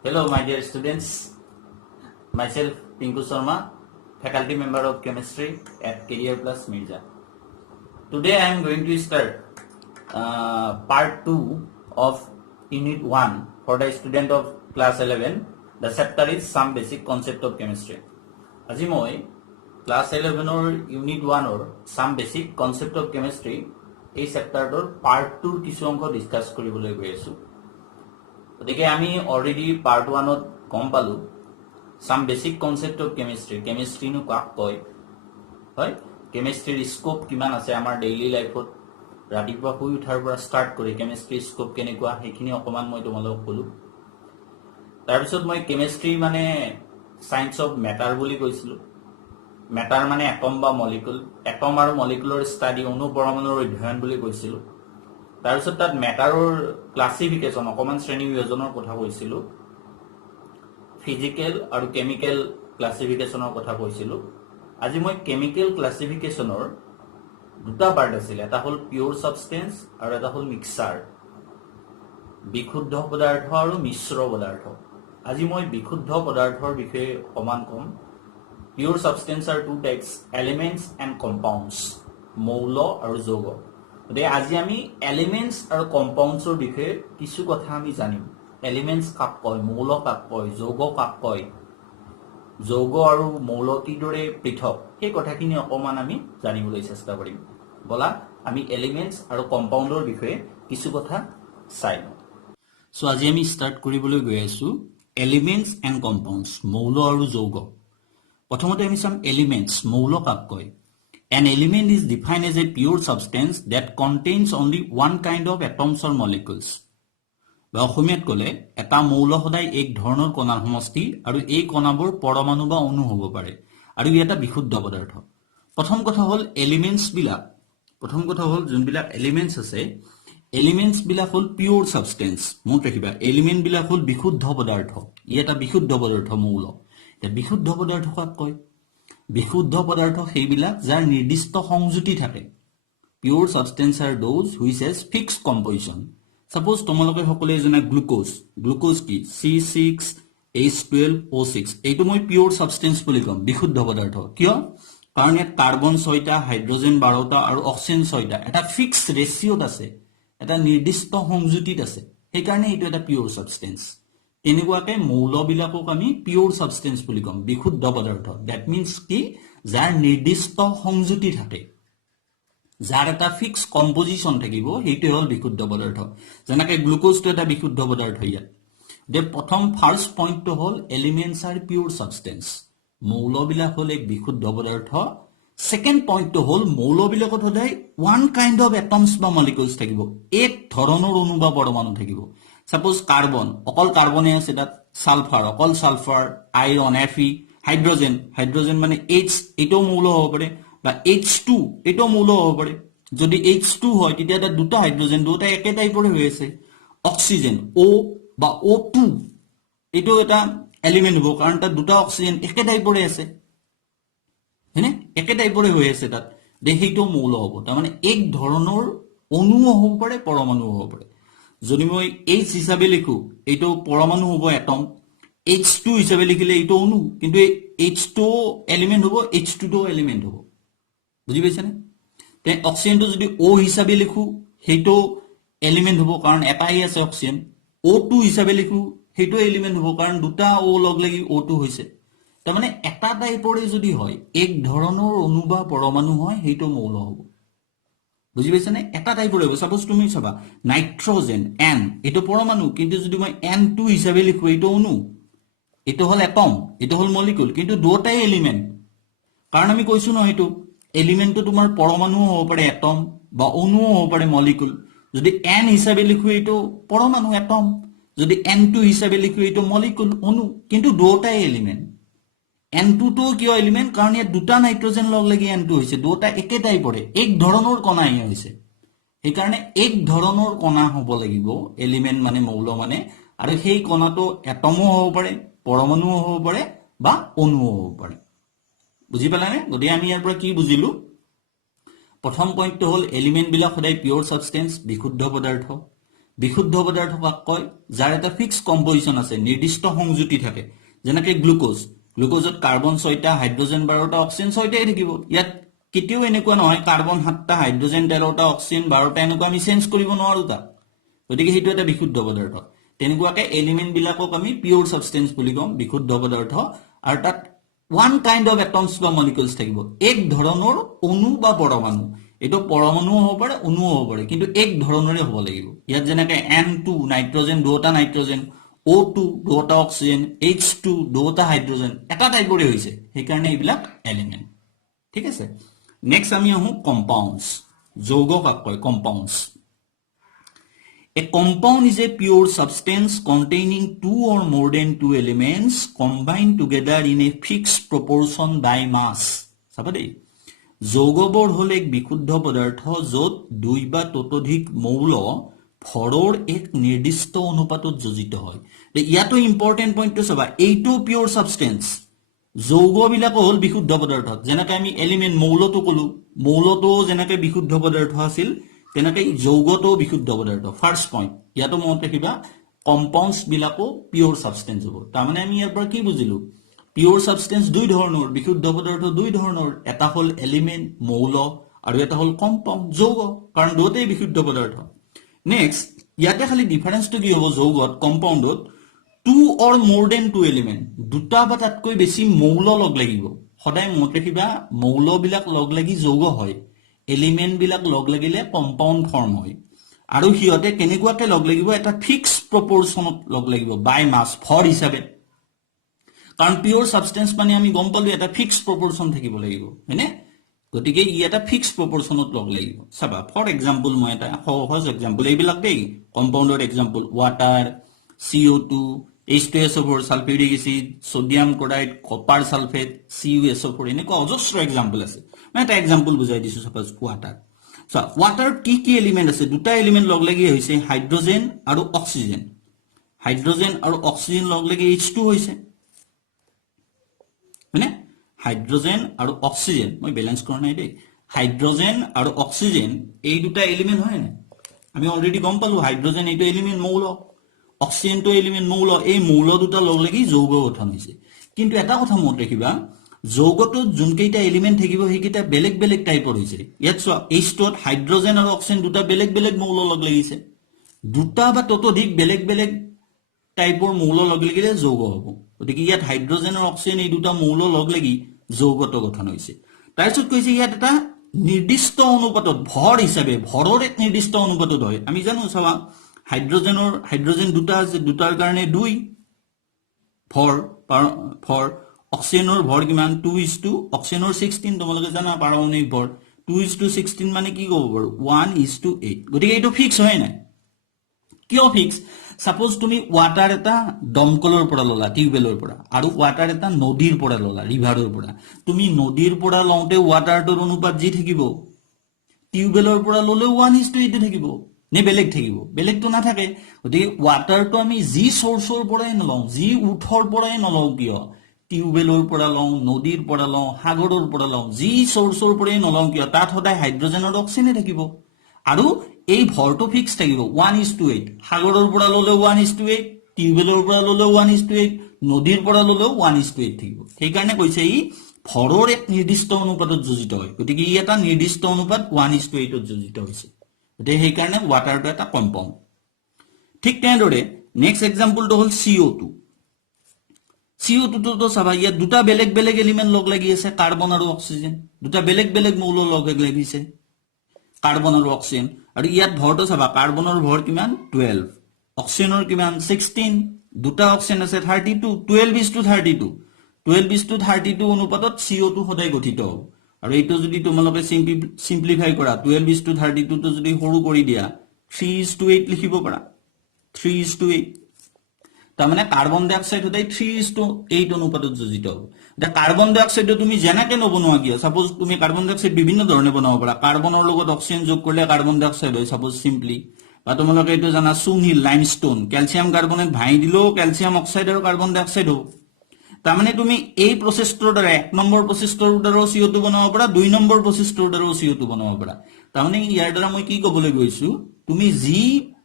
Hello, my dear students. Myself, Pinku Sharma, faculty member of chemistry at Career Plus Mirza. Today, I am going to start part 2 of Unit 1 for the student of class 11. The chapter is some basic concept of chemistry. আজি মই class 11 or Unit 1 or some basic concept of chemistry এই চেপ্টাৰটোৰ part 2 কিছু অংশ discuss কৰিবলৈ গৈ আছো। গতিকে আমি অলৰেডি part 1 ত গম পালো some basic concept of chemistry chemistry নো কাক কয় হয় chemistry স্কোপ কিমান আছে আমাৰ ডেইলি লাইফত ৰাতিপুৱা শুই উঠাৰ পৰা স্টাৰ্ট কৰি chemistry স্কোপ কেনেকুৱা হেখিনি অকমান মই তোমালোকক কলো তাৰ পিছত মই chemistry মানে science of matter বুলি কৈছিলো matter মানে atom বা molecule atom আৰু molecular study অণু পৰমাণুৰ অধ্যয়ন বুলি কৈছিলো তাৰ পিছত তাত matter-ৰ ক্লাসিফিকেশন অকমান শ্ৰেণী বিভাজনৰ কথা কৈছিলো ফিজিক্যাল আৰু কেমিক্যাল ক্লাসিফিকেশনৰ কথা কৈছিলো আজি মই কেমিক্যাল ক্লাসিফিকেশনৰ দুটা পাৰ্ট আছিল এটা হল পিওর সাবস্টেন্স আৰু এটা হল মিক্সাৰ বিশুদ্ধ পদাৰ্থ আৰু মিশ্ৰ পদাৰ্থ আজি মই বিশুদ্ধ পদাৰ্থৰ বিষয়ে অকমান কম Pure substance are two types, elements and compounds. মৌল আৰু যৌগ। গতিকে আজি আমি elements আৰু compounds ৰ বিষয়ে কিছু কথা আমি জানিম। Elements কাক কয়, মৌল কাক কয়, যৌগ কাক কয়, যৌগ আৰু মৌল কিদৰে পৃথক সেই কথাখিনি অকমান আমি জানিবলৈ চেষ্টা কৰিম। বলা আমি elements আৰু compound ৰ বিষয়ে কিছু কথা চাই লওঁ। সো আজি আমি স্টাৰ্ট কৰিবলৈ গৈ আছো elements and compounds, মৌল আৰু যৌগ। প্ৰথমতে আমি চাম elements মৌল কাক কয় an element is defined as a pure substance that contains only one kind of atoms or molecules বা অসমীয়াত ক'লে এটা মৌল সদায় এক ধৰণৰ কণাৰ সমষ্টি আৰু এই কণাবোৰ পৰমাণু বা অণু হ'ব পাৰে আৰু এটা বিশুদ্ধ পদাৰ্থ প্ৰথম কথা হ'ল elements বিলাক যোনবিলাক elements আছে elements বিলাক হ'ল pure substance মনত ৰাখিবা element বিলাক হ'ল বিশুদ্ধ পদাৰ্থ ই এটা বিশুদ্ধ পদাৰ্থ মৌল বিশুদ্ধ পদাৰ্থ কাক কয় বিশুদ্ধ পদাৰ্থ সেইবিলাক যাৰ নিৰ্দিষ্ট সংযুতি থাকে pure substance are those which has fixed composition suppose তোমালোকে সকলে জানা গ্লুকোজ কি C6H12O6 এইটো মই পিওর সাবস্টেন্স বুলি কম বিশুদ্ধ পদাৰ্থ কিয় কাৰণ ইয়াত কাৰ্বন 6টা হাইড্ৰোজেন 12টা আৰু অক্সিজেন 6টা এটা ফিক্সড ৰেশিওত আছে এটা নিৰ্দিষ্ট সংযুতিত আছে সেই কাৰণে এইটো এটা পিওর সাবস্টেন্স এনেকুৱাকে মৌল বিলাকক আমি পিওর সাবস্টেন্স বুলি কম বিশুদ্ধ পদাৰ্থ দ্যাট মিন্স কি যাৰ নিৰ্দিষ্ট সংযুতি থাকে যাৰ এটা ফিক্স কম্পোজিশন থাকিব হেইটো হল বিশুদ্ধ পদাৰ্থ যেনেকৈ গ্লুকোজটো এটা বিশুদ্ধ পদাৰ্থ ইয়াত দে প্ৰথম ফাৰ্স্ট পইণ্টটো হল এলিমেন্টস আৰ পিওর সাবস্টেন্স মৌল বিলাক হল এক বিশুদ্ধ পদাৰ্থ সেকেন্ড পইণ্টটো হল মৌল বিলাকত সদায় ওয়ান কাইন্ড অফ এটমস বা মলিকিউলস থাকিব এক ধৰণৰ অণু বা পৰমাণু থাকিব Suppose carbon, অকল কার্বনে আছে তাত সালফার, অকল সালফার, আয়রন, Fe, হাইড্রোজেন মানে H এটাও মৌল হ'ব পাৰে বা H2 এটাও মৌল হ'ব পাৰে যদি H2 হয় তেতিয়া এটা দুটা হাইড্রোজেন দুটা একে টাইপৰ হৈ আছে অক্সিজেন O বা O2 এটাও এটা এলিমেন্ট হ'ব কাৰণ তাত দুটা অক্সিজেন একে টাইপৰ আছে হয়নে একে টাইপৰ হৈ আছে তাত দেখিটো মৌল হ'ব তাৰ মানে এক ধৰণৰ অণু হ'ব পাৰে পৰমাণু হ'ব পাৰে যদি মই H হিসাবে লিখো এইটো পৰমাণু হ'ব এটম H2 হিসাবে লিখিলে এইটো অণু কিন্তু H2 এলিমেন্ট হ'ব H2 এলিমেন্ট হ'ব বুজি পাইছানে তে অক্সিজেনটো যদি O হিসাবে লিখো হেইটো এলিমেন্ট হ'ব কাৰণ এটাই আছে অক্সিজেন O2 হিসাবে লিখো হেইটো এলিমেন্ট হ'ব কাৰণ দুটা O লগ লাগি O2 হৈছে তাৰ মানে এটা টাইপৰে যদি হয় এক ধৰণৰ অণু বা পৰমাণু হয় হেইটো মৌল হ'ব বুজি পাইছানে এটা টাইপৰ হ'ব সাপোজ তুমি চাবা নাইট্ৰজেন N এটো পৰমাণু কিন্তু যদি মই N2 হিসাবে লিখো এটো অণু এটো হল এটম এটো হল মলিকিউল কিন্তু দুটাই এলিমেন্ট কাৰণ আমি কৈছো ন এটো এলিমেন্টটো তোমাৰ পৰমাণু হ'ব পাৰে এটম বা অণু হ'ব পাৰে মলিকিউল যদি N হিসাবে লিখো এটো পৰমাণু এটম যদি N2 হিসাবে লিখো এটো মলিকিউল অণু কিন্তু দুটাই এলিমেন্ট N2 তো কিয় এলিমেন্ট কাৰণ ইয়াত দুটা নাইট্ৰজেন লগ লাগি N2 হৈছে দুটা একে টাইপৰে এক ধৰণৰ কণা ই হৈছে এই কাৰণে এক ধৰণৰ কণা হ'ব লাগিব এলিমেন্ট মানে মৌল মানে আৰু সেই কণাটো এটমো হ'ব পাৰে পৰমাণু হ'ব পাৰে বা অণু হ'ব পাৰে বুজি পালানে গতিকে আমি ইয়াৰ পৰা কি বুজিলো প্ৰথম পইণ্টটো হল এলিমেন্ট বিলাক সদায় পিওর সাবস্টেন্স বিশুদ্ধ পদাৰ্থ বিশুদ্ধ পদাৰ্থ কাক কয় যাৰ এটা ফিক্স কম্পোজিশন আছে নিৰ্দিষ্ট সংযুতি থাকে যেনেকৈ গ্লুকোজ গ্লুকোজত কাৰ্বন 6টা হাইড্ৰোজেন 12টা অক্সিজেন 6টাই থাকিব ইয়াত কেতিয়াও এনেকুৱা নহয় কাৰ্বন 7টা হাইড্ৰোজেন 13টা অক্সিজেন 12টা এনেকুৱা আমি চেঞ্জ কৰিব নোৱাৰো তাক গতিকে সেইটো এটা বিশুদ্ধ পদাৰ্থ তেনেকুৱাকে এলিমেন্ট বিলাকক আমি পিওৰ সাবস্টেন্স বুলি কম বিশুদ্ধ পদাৰ্থ আৰু তাত ওয়ান কাইন্ড অফ এটমস বা মলিকিউলস থাকিব এক ধৰণৰ অণু বা পৰমাণু এটো পৰমাণু হ'ব পাৰে অণু হ'ব পাৰে কিন্তু এক ধৰণৰে হ'ব লাগিব ইয়াত যেনেকৈ N2 নাইট্ৰজেন দুটা নাইট্ৰজেন O2 দুটা অক্সিজেন H2 দুটা হাইড্ৰোজেন এটা টাইপৰে হৈছে সেইকাৰণে এইবিলাক এলিমেন্ট ঠিক আছে নেক্সট আমি আহো কম্পাউণ্ডছ যৌগ কাক কয় compounds A compound is a pure substance containing two or more than two elements combined together in a fixed proportion by mass. Sabade. যৌগবোৰ হল এক বিশুদ্ধ পদাৰ্থ য'ত দুই বা ততোধিক মৌল ভৰৰ এক নিৰ্দিষ্ট অনুপাতত যোজিত হয় ইয়াতো ইম্পৰ্টেন্ট পইণ্টটো চাবা এইটো পিওৰ সাবস্টেন্স যৌগবিলাক হল বিশুদ্ধ পদাৰ্থ যেনেকৈ আমি এলিমেন্ট মৌলটো কলো মৌলটো যেনেকৈ বিশুদ্ধ পদাৰ্থ আছিল তেনেকৈ যৌগটো বিশুদ্ধ পদাৰ্থ ফাৰ্স্ট পইণ্ট ইয়াতো মনত ৰাখিবা কম্পাউণ্ডছ বিলাকো পিওৰ সাবস্টেন্স হ'ব তাৰমানে আমি ইয়াৰ পৰা কি বুজিলো পিওৰ সাবস্টেন্স দুই ধৰণৰ বিশুদ্ধ পদাৰ্থ দুই ধৰণৰ এটা হল এলিমেন্ট মৌল আৰু এটা হল কম্পাউণ্ড যৌগ কাৰণ দুটাই বিশুদ্ধ পদাৰ্থ নেক্সট ইয়াতে খালি ডিফাৰেন্সটো কি হ'ব যৌগত কম্পাউণ্ডত টু অৰ মোৰ দেন টু এলিমেন্ট দুটা বা তাতকৈ বেছি মৌল লগ লাগিব সদায় মনত ৰাখিবা মৌল বিলাক লগ লাগি যৌগ হয় এলিমেন্ট বিলাক লগ লাগিলে কম্পাউণ্ড ফৰ্ম হয় আৰু হিয়তে কেনেকুৱাকে লগ লাগিব এটা ফিক্স প্ৰপৰচনত লগ লাগিব বাই মাস ভৰ হিচাপে কাৰণ পিওৰ সাবস্টেন্স মানে আমি গম পালো এটা ফিক্স প্ৰপৰচন থাকিব লাগিব হয়নে গতিকে ই এটা ফিক্স প্ৰপৰচনত লগ লাগিব চাবা ফৰ এক্সাম্পল মই এটা সহজ এক্সাম্পল এইবিলাক দেই কম্পাউণ্ডৰ example water CO2 H2SO4 সালফিউৰিক acid sodium chloride copper sulphate CuSO4 এনেকুৱা অজস্ৰ এক্সাম্পল আছে মই এটা এক্সাম্পল বুজাই দিছো সাপোজ ওয়াটাৰ সো ওয়াটাৰ কি এলিমেন্ট আছে দুটা এলিমেন্ট লগ লাগি হৈছে হাইড্ৰোজেন আৰু অক্সিজেন লগ লাগি H2 হৈছে মানে হাইড্ৰোজেন আৰু অক্সিজেন মই ব্যালেন্স কৰা নাই দেই হাইড্ৰোজেন আৰু অক্সিজেন এই দুটা এলিমেন্ট হয় না আমি অলৰেডি গম পালো হাইড্ৰোজেন এইটো এলিমেন্ট মৌল অক্সিজেন তো এলিমেন্ট মৌল এই মৌল দুটা লগ লাগি যৌগ গঠন হৈছে কিন্তু এটা কথা মনত ৰাখিবা যৌগটো যোনকেইটা এলিমেন্ট থাকিব সেইকেইটা বেলেগ বেলেগ টাইপৰ হৈছে ইয়াত H2 ত হাইড্ৰোজেন আৰু অক্সিজেন দুটা বেলেগ বেলেগ মৌল লগ লাগিছে দুটা বা ততোধিক বেলেগ বেলেগ টাইপৰ মৌল লগ লাগিলে যৌগ হ'ব গতিকে ইয়াত হাইড্ৰোজেন আৰু অক্সিজেন এই দুটা মৌল লগ লাগি যৌগটো গঠন হৈছে তাৰপিছত কৈছে ইয়াত এটা নিৰ্দিষ্ট অনুপাতত ভৰ হিচাপে ভৰৰ এক নিৰ্দিষ্ট অনুপাতত হয় আমি জানো চাবা হাইড্ৰোজেন দুটা আছে দুটাৰ কাৰণে 2 ভৰ অক্সিজেনৰ ভৰ কিমান 2:2 অক্সিজেনৰ 16 তোমালোকে জানা পাৰমাণবিক ভৰ 2:16 মানে কি ক'ব পাৰো 1:8 গতিকে এইটো ফিক্স হয় নাই কিয় ফিক্স সাপোজ তুমি ওয়াটাৰ এটা দমকলৰ পৰা ললা টিউবেলৰ পৰা আৰু ওয়াটাৰ এটা নদীৰ পৰা ললা ৰিভাৰৰ পৰা তুমি নদীৰ পৰা লওঁতে ওয়াটাৰটোৰ অনুপাত যি থাকিব টিউবেলৰ পৰা ললেও 1:8 থাকিব নে বেলেগ থাকিব বেলেগটো না থাকে গতিকে ওয়াটাৰটো আমি যি সোৰ্সৰ পৰাই নলওঁ যি উঠৰ পৰাই নলওঁ কিয় টিউবেলৰ পৰা লওঁ নদীৰ পৰা লওঁ সাগৰৰ পৰা লওঁ যি সোৰ্সৰ পৰাই নলওঁ কিয় তাত সদায় হাইড্ৰোজেন আৰু অক্সিজেন থাকিব আৰু এই ভৰটো ফিক্স থাকিব 1:8 সাগৰৰ পৰা ললেও 1:8 টিউবেলৰ পৰা ললেও 1:8 নদীৰ পৰা ললেও 1:8 থাকিব সেইকাৰণে কৈছে ই ভৰৰ এক নিৰ্দিষ্ট অনুপাতত যোজিত হয় গতিকে ই এটা নিৰ্দিষ্ট অনুপাত 1:8 ত যোজিত হৈছে গতিকে সেইকাৰণে ওয়াটাৰটো এটা কম্পাউণ্ড ঠিক তেনেদৰে নেক্সট এক্সাম্পলটো হ'ল CO2 তো চাবা ইয়াত দুটা বেলেগ বেলেগ এলিমেন্ট লগ লাগি আছে কাৰ্বন আৰু অক্সিজেন দুটা বেলেগ বেলেগ মৌল লগ লাগিছে কাৰ্বন আৰু অক্সিজেন আৰু ইয়াত ভৰটো চাবা কাৰ্বনৰ ভৰ কিমান 12 অক্সিজেনৰ কিমান 16 দুটা অক্সিজেন আছে 32 12:32 অনুপাতত CO2 সদায় গঠিত হ'ব আৰু এইটো যদি তোমালোকে সিম্পলিফাই কৰা 12:32 টো যদি সৰু কৰি দিয়া 3:8 লিখিব পাৰা 3:8 তাৰমানে কাৰ্বন ডাই অক্সাইড সদায় 3:8 অনুপাতত যোজিত হ'ব এটা কাৰ্বন ডাই অক্সাইড তুমি যেনেকৈ নবনোৱা কিয় সাপোজ তুমি কাৰ্বন ডাই অক্সাইড বিভিন্ন ধৰণে বনাব পাৰা কাৰ্বনৰ লগত অক্সিজেন যোগ কৰিলে কাৰ্বন ডাই অক্সাইড হয় সাপোজ সিম্পলি বা তোমালোকে এইটো জানা চুনি লাইমষ্টোন ক্যালসিয়াম কাৰ্বনেট ভাঙি দিলেও ক্যালসিয়াম অক্সাইড আৰু কাৰ্বন ডাই অক্সাইড হ'ব তাৰমানে তুমি এই প্ৰসেছটোৰ দ্বাৰা 1 নম্বৰ প্ৰসেছটোৰ দ্বাৰা CO2 বনাব পাৰা 2 নম্বৰ প্ৰসেছটোৰ দ্বাৰা CO2 বনাব পাৰা তাৰমানে ইয়াৰ দ্বাৰা মই কি ক'বলৈ গৈছো তুমি যি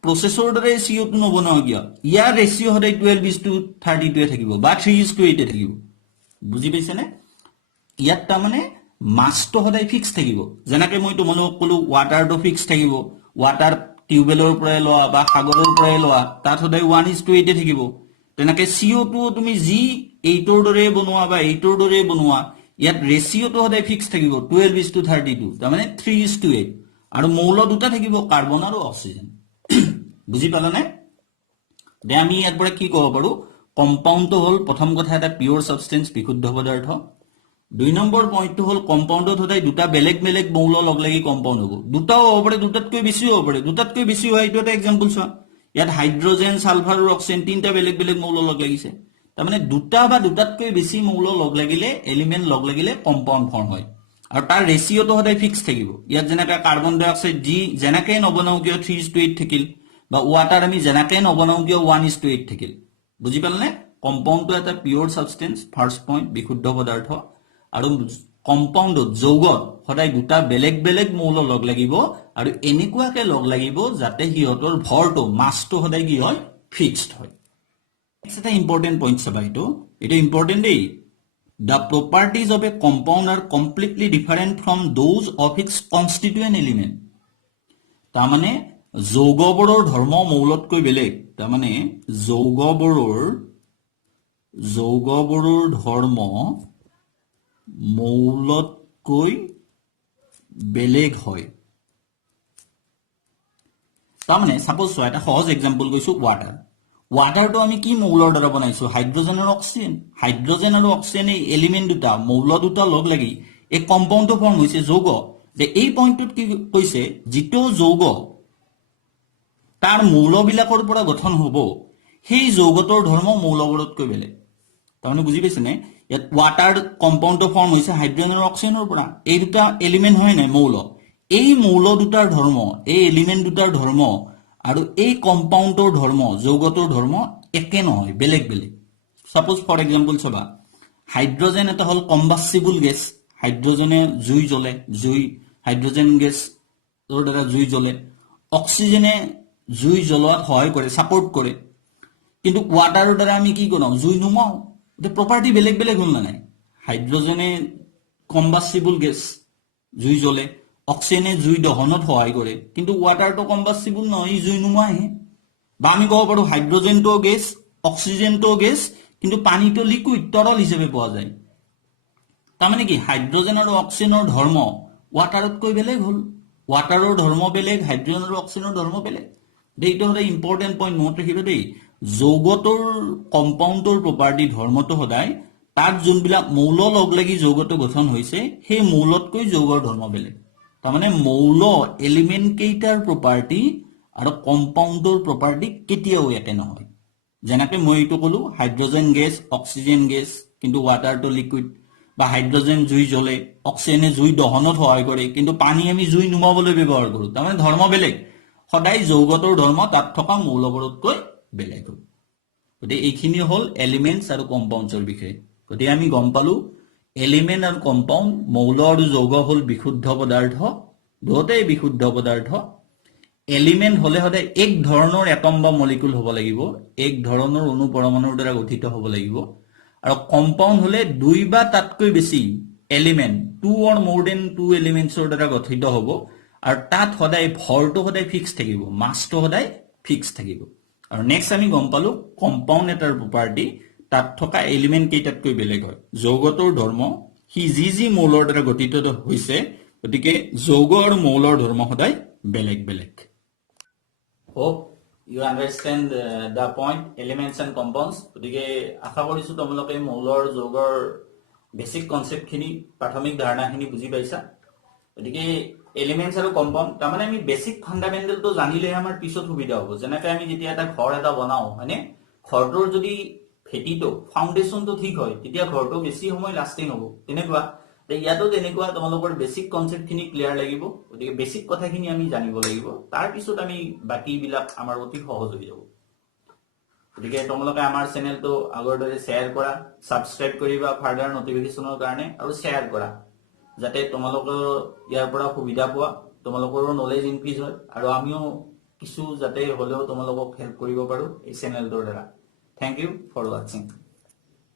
প্ৰচেছৰ দৰে CO2 নবনোৱা কিয় ইয়াৰ ৰেচিঅ হদাই 12:32 থাকিব বা 3:8 থাকিব বুজি পাইছেনে ইয়াত তাৰ মানে মাছটো হদাই ফিক্স থাকিব যেনেকৈ মই তোমালোকক কলো ওয়াটাৰটো ফিক্স থাকিব ওয়াটাৰ টিউবেলৰ পৰাই লোৱা বা সাগৰৰ পৰাই লোৱা তাত হদাই 1:8 থাকিব তেনেকৈ CO2 তুমি যি 8ৰ দৰে বনোৱা বা 8ৰ দৰে বনোৱা ইয়াত ৰেচিঅটো হদাই ফিক্স থাকিব 12:32 তাৰ মানে 3:8 আৰু মৌল দুটা থাকিব কাৰ্বন আৰু অক্সিজেন বুজি পালানে দে আমি ইয়াৰ পৰা কি ক'ব পাৰো কম্পাউণ্ডটো হল প্ৰথম কথা এটা পিওৰ সাবষ্টেন্স বিশুদ্ধ পদাৰ্থ দুই নম্বৰ পইণ্টটো হল কম্পাউণ্ডত হদাই দুটা বেলেগ বেলেগ মৌল লগ লাগি কম্পাউণ্ড হ'ব দুটাও হ'ব পাৰে দুটাতকৈ বেছি হ'ব পাৰে দুটাতকৈ বেছি হয় এইটো এটা এক্সাম্পল চোৱা ইয়াত হাইড্ৰোজেন সালফাৰ আৰু অক্সিজেন তিনটা বেলেগ বেলেগ মৌল লগ লাগিছে তাৰ মানে দুটা বা দুটাতকৈ বেছি মৌল লগ লাগিলে এলিমেন্ট লগ লাগিলে কম্পাউণ্ড ফৰ্ম হয় আৰু তাৰ ৰেচিঅটো হদাই ফিক্স থাকিব ইয়াত যেনেকৈ কাৰ্বন ডাই অক্সাইড যি যেনেকৈ নবনাও কিয় 3:8 থাকিল বা ওয়াটাৰ আমি যেনেকৈ নবনাও কিয় 1:8 থাকিল বুজি পালানে কম্পাউণ্ডটো এটা পিওৰ সাবষ্টেন্স ফাৰ্স্ট পইণ্ট বিশুদ্ধ পদাৰ্থ আৰু কম্পাউণ্ডত যৌগত সদায় দুটা বেলেগ বেলেগ মৌল লগ লাগিব আৰু এনেকুৱাকে লগ লাগিব যাতে সিহঁতৰ ভৰটো মাছটো সদায় কি হয় ফিক্সড হয় এটা ইম্পৰ্টেন্ট পইণ্ট চাবা এইটো ইম্পৰ্টেন্ট দেই The properties of a compound are completely different from those of its constituent element. তাৰমানে যৌগবোৰৰ ধৰ্ম মৌলতকৈ বেলেগ তাৰমানে যৌগবোৰৰ ধৰ্ম মৌলতকৈ বেলেগ হয় তাৰমানে সাপোজ চোৱা এটা সহজ এক্সাম্পল কৈছো ওয়াটাৰটো আমি কি মৌলৰ দ্বাৰা বনাইছো হাইড্ৰোজেন আৰু অক্সিজেন এই এলিমেন্ট দুটা মৌল দুটা লগ লাগি এই কম্পাউণ্ডটো ফৰ্ম হৈছে যৌগ যে এই পইণ্টটোত কি কৈছে যিটো যৌগ তাৰ মৌলবিলাকৰ পৰা গঠন হ'ব সেই যৌগটোৰ ধৰ্ম মৌলবোৰতকৈ বেলেগ তাৰমানে বুজি পাইছেনে ইয়াত ওয়াটাৰ কম্পাউণ্ডটো ফৰ্ম হৈছে হাইড্ৰোজেন আৰু অক্সিজেনৰ পৰা এই দুটা এলিমেন্ট হয় নাই মৌল এই মৌল দুটাৰ ধৰ্ম এই এলিমেন্ট দুটাৰ ধৰ্ম আৰু এই কম্পাউণ্ডৰ ধৰ্ম যৌগটোৰ ধৰ্ম একে নহয় বেলেগ বেলেগ সাপোজ ফৰ এক্সাম্পল চাবা হাইড্ৰোজেন এটা হল কম্বাস্টিবল গেছ হাইড্ৰোজেনে জুই জ্বলে হাইড্ৰোজেন গেছৰ দ্বাৰা জুই জ্বলে অক্সিজেনে জুই জ্বলোৱাত সহায় কৰে সাপোৰ্ট কৰে কিন্তু ওয়াটাৰৰ দ্বাৰা আমি কি কৰোঁ জুই নুমাও এটা প্ৰপাৰ্টি বেলেগ বেলেগ হল না নাই হাইড্ৰোজেনে কম্বাস্টিবল গেছ জুই জ্বলে অক্সিজেনে জুই দহনত সহায় কৰে কিন্তু ওয়াটাৰটো কম্বাস্টিবল নহয় জুই নুমায় বা আমি ক'ব পাৰো হাইড্ৰোজেনটো গেছ অক্সিজেনটো গেছ কিন্তু পানীটো লিকুইড তৰল হিচাপে পোৱা যায় তাৰমানে কি হাইড্ৰোজেন আৰু অক্সিজেনৰ ধৰ্ম ওয়াটাৰতকৈ বেলেগ হল ওয়াটাৰৰ ধৰ্ম বেলেগ হাইড্ৰোজেন আৰু অক্সিজেনৰ ধৰ্ম বেলেগ এইটো সদায় ইম্পৰ্টেন্ট পইণ্ট মনত ৰাখিব দেই যৌগটোৰ কম্পাউণ্ডৰ প্ৰপাৰ্টি ধৰ্মটো সদায় তাত যোনবিলাক মৌল লগ লাগি যৌগটো গঠন হৈছে সেই মৌলতকৈ যৌগৰ ধৰ্ম বেলেগ তাৰমানে মৌল এলিমেন্ট কেইটাৰ প্ৰপাৰ্টি আৰু কম্পাউণ্ডৰ প্ৰপাৰ্টি কেতিয়াও একে নহয় যেনেকৈ মই এইটো কলো হাইড্ৰোজেন গেছ অক্সিজেন গেছ কিন্তু ওয়াটাৰটো লিকুইড বা হাইড্ৰোজেন জুই জ্বলে অক্সিজেনে জুই দহনত সহায় কৰে কিন্তু পানী আমি জুই নুমাবলৈ ব্যৱহাৰ কৰো তাৰমানে ধৰ্ম বেলেগ সদায় যৌগটোৰ ধৰ্ম তাত থকা মৌলবোৰতকৈ বেলেগ হ'ল গতিকে এইখিনি হল এলিমেন্টছ আৰু কম্পাউণ্ডছৰ বিষয়ে গতিকে আমি গম পালো এলিমেন্ট আৰু কম্পাউণ্ড মৌল আৰু যৌগ হল বিশুদ্ধ পদাৰ্থ দুয়োটাই বিশুদ্ধ পদাৰ্থ এলিমেন্ট হলে সদায় এক ধৰণৰ এটম বা মলিকুল হ'ব লাগিব এক ধৰণৰ অণু পৰমাণুৰ দ্বাৰা গঠিত হ'ব লাগিব আৰু কম্পাউণ্ড হলে দুই বা তাতকৈ বেছি এলিমেন্ট 2 or more than 2 এলিমেন্টছৰ দ্বাৰা গঠিত হ'ব আৰু তাত সদায় ভৰটো সদায় ফিক্স থাকিব মাছটো সদায় ফিক্স থাকিব আৰু নেক্সট আমি গম পালো কম্পাউণ্ড এটাৰ প্ৰপাৰ্টি তাত থকা এলিমেন্ট কেইটাতকৈ বেলেগ হয় যৌগটোৰ ধৰ্ম হি যি মৌলৰ দ্বাৰা গঠিত হৈছে গতিকে যৌগ আৰু মৌলৰ ধৰ্ম সদায় বেলেগ বেলেগ hope you understand the point elements and compounds গতিকে আশা কৰিছো তোমালোকে মৌলৰ যৌগৰ বেসিক কনসেপ্ট খিনি প্ৰাথমিক ধাৰণা খিনি বুজি পাইছা গতিকে এলিমেন্টস আৰু কম্পাউণ্ড তাৰমানে আমি বেসিক ফান্ডামেন্টালটো জানিলে আমাৰ পিছত সুবিধা হ'ব যেনেকৈ আমি যেতিয়া এটা ঘৰ এটা বনাও মানে ঘৰটোৰ যদি ফেটিটো ফাউন্ডেশনটো ঠিক হয় তেতিয়া ঘৰটো বেছি সময় লাষ্টিং হ'ব তেনেকুৱা ইয়াতো তেনেকুৱা তোমালোকৰ বেসিক কনসেপ্ট খিনি ক্লিয়াৰ লাগিব গতিকে বেসিক কথাখিনি আমি জানিব লাগিব তাৰ পিছত আমি বাকি বিলাক আমাৰ অতি সহজ হৈ যাব গতিকে তোমালোকে আমাৰ চেনেলটো আগৰ দৰে শেয়াৰ কৰা সাবস্ক্ৰাইব কৰিবা ফাৰ্দাৰ নটিফিকেশনৰ কাৰণে আৰু শেয়াৰ কৰা যাতে তোমালোকৰ ইয়াৰ পৰা সুবিধা পোৱা তোমালোকৰো নলেজ ইনক্ৰিজ হয় আৰু আমিও কিছু যাতে হলেও তোমালোকক হেল্প কৰিব পাৰো এই চেনেলটোৰ দ্বাৰা থ্যাংক ইউ ফৰ ওয়াচিং